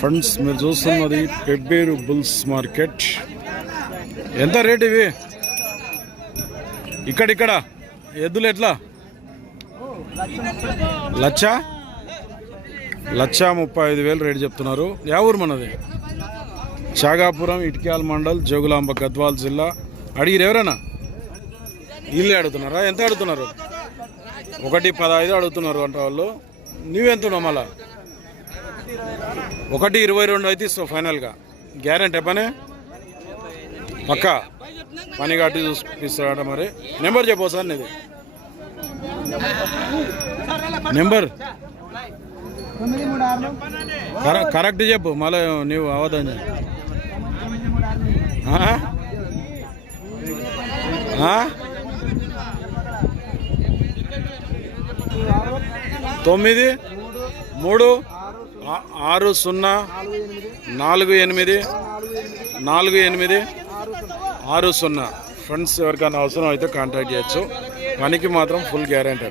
Friends మీరు చూస్తున్నది Pebberu bulls market. ఎంత రేట్ ఇవి? ఇక్కడిక్కడ? ఎద్దులు ఎట్లా? లచ్చ? లచ్చ ముప్పై ఐదు వేలు రేటు చెప్తున్నారు. యా ఊరు మనది? చాగాపురం ఇటిక్యాల మండల్ జోగులాంబ గద్వాల్ జిల్లా. అడిగిరు ఎవరైనా? వీళ్ళే అడుగుతున్నారా? ఎంత అడుగుతున్నారు? ఒకటి పదహైదు అడుగుతున్నారు అంట వాళ్ళు. నువ్వెంత మళ్ళా? ఒకటి ఇరవై రెండు అయితే ఇస్తావు ఫైనల్గా. గ్యారెంటీ పని పక్క? పని కట్టి చూపిస్తాడట మరి. నెంబర్ చెప్పు సార్ నీది. నెంబర్? కరెక్ట్ చెప్పు మళ్ళీ నీవు అవదని తొమ్మిది మూడు ఆరు సున్నా నాలుగు ఎనిమిది నాలుగు ఎనిమిది ఆరు సున్నా. ఫ్రెండ్స్ ఎవరికైనా అవసరం అయితే కాంటాక్ట్ చేయొచ్చు. పనికి మాత్రం ఫుల్ గ్యారెంటీ